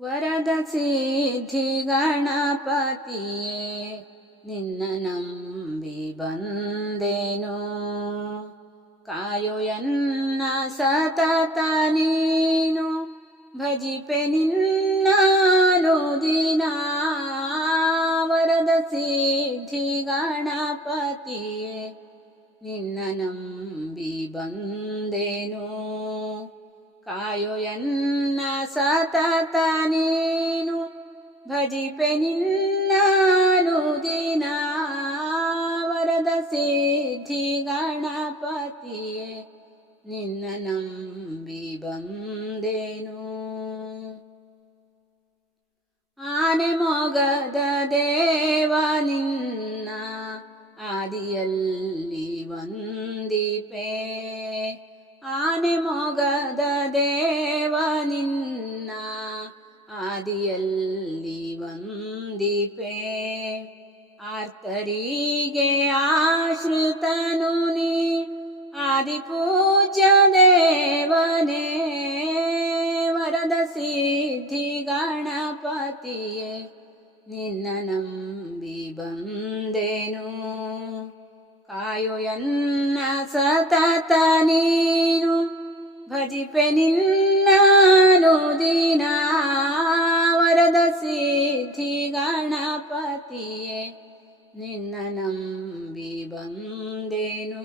ವರದ ಸಿದ್ಧಿ ಗಣಪತಿಯೇ, ನಿನ್ನ ನಂಬಿ ಬಂದೇನು. ಕಾಯೋಯನ್ನ ಸತತ ನೀನು ಭಜಿಪೆ ನಿನ್ನ ದಿನ ವರದ ಸಿದ್ಧಿ ಗಣಪತಿಯೇ, ನಿನ್ನ ನಂಬಿ ಬಂದೇನು. ಕಾಯೋ ಎನ್ನ ಸತತ ನೀನು ಭಜಿಪೆ ನಿನ್ನಾನು ದಿನ ವರದ ಸಿದ್ಧಿ ಗಣಪತಿಯೇ, ನಿನ್ನ ನಂಬಿ ಬಂದೇನು. ಆನೆ ಮೊಗದ ದೇವ ನಿನ್ನ ಆದಿಯಲ್ಲಿ ವಂದಿಪೆ. ಆನೆ ಮೊಗದ ದೇವ ನಿನ್ನ ಆದಿಯಲ್ಲಿ ವಂದಿಪೆ. ಆರ್ತರಿಗೆ ಆಶ್ರಿತನು ನೀ, ಆದಿಪೂಜ್ಯ ದೇವನೇ. ವರದ ಸಿದ್ಧಿ ಗಣಪತಿಯೇ, ನಿನ್ನ ನಂಬಿ ಬಂದೆನು. ಕಾಯೋ ಎನ್ನ ಸತತ ನೀನು, ಭಜಿಪೆ ನಿನ್ನಾನು ಸಿದ್ಧಿ ಗಣಪತಿಯೇ ನಿನ್ನ ನಂಬಿ ಬಂದೆನು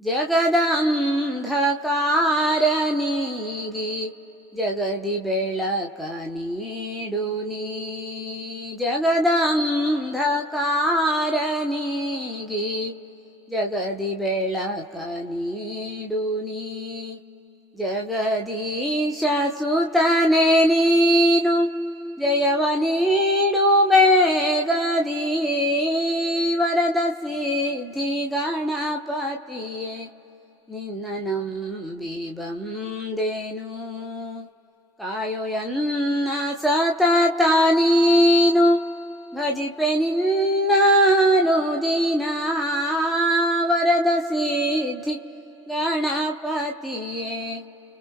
ಜಗದ ಅಂಧಕಾರ ನೀಗಿ ಜಗದಿ ಬೆಳಕ ನೀಡು ನೀ ಜಗದ ಅಂಧಕಾರ ನೀಗಿ ಜಗದಿ ಬೆಳಕ ನೀಡು ನೀ ಜಗದೀಶ ಸುತನೆ ನೀನು, ಜಯವ ನೀಡು ಬೇಗದಿ ವರದ ಸಿದ್ಧಿ ಗಣಪತಿಯೇ, ನಿನ್ನ ನಂಬಿ ಬಂದೆನು. ಕಾಯೋ ಎನ್ನ ಸತತ ನೀನು, ಭಜಿಪೆ ನಿನ್ನನು ದಿನ ವರದ ಸಿದ್ಧಿ ಗಣಪತಿಯೇ.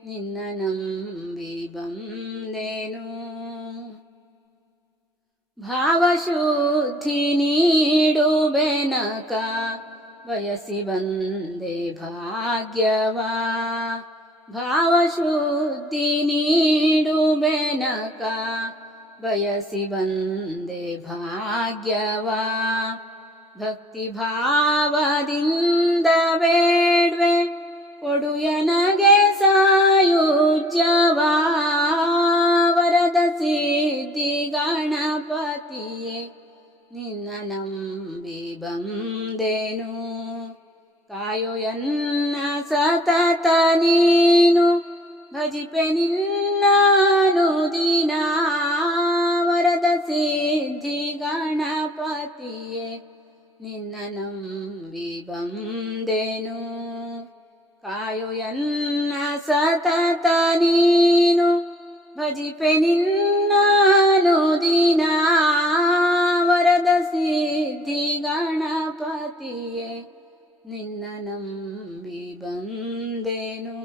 ನಿನ್ನ ನಂಬಿ ಬಂದೇನು. ಭಾವಶುದ್ಧಿ ನೀಡು ಬೆನಕ ಬಯಸಿ ಬಂದೆ ಭಾಗ್ಯವಾ. ಭಾವಶುದ್ಧಿ ನೀಡುವೆನಕ, ಬಯಸಿ ಬಂದೆ ಭಾಗ್ಯವಾ. ಭಕ್ತಿ ಭಾವದಿಂದ ಬೇಡ್ವೆ ಕೊಡು ನಿನ್ನ ನಂಬಿ ಬಂದೆನು. ಎನ್ನ ಸತತ ನೀನು. ಭಜಿಪೆ ನಿನ್ನಾನು ದಿನ ವರದ ಸಿದ್ಧಿ ಗಣಪತಿಯೇ. ನಿನ್ನ ನಂಬಿ ಬಂದೆನು. ಎನ್ನ ಸತತ ನೀನು. ಭಜಿಪೆ ನಿನ್ನಾನು ನಿನ್ನ ನಂಬಿ ಬಂದೆನು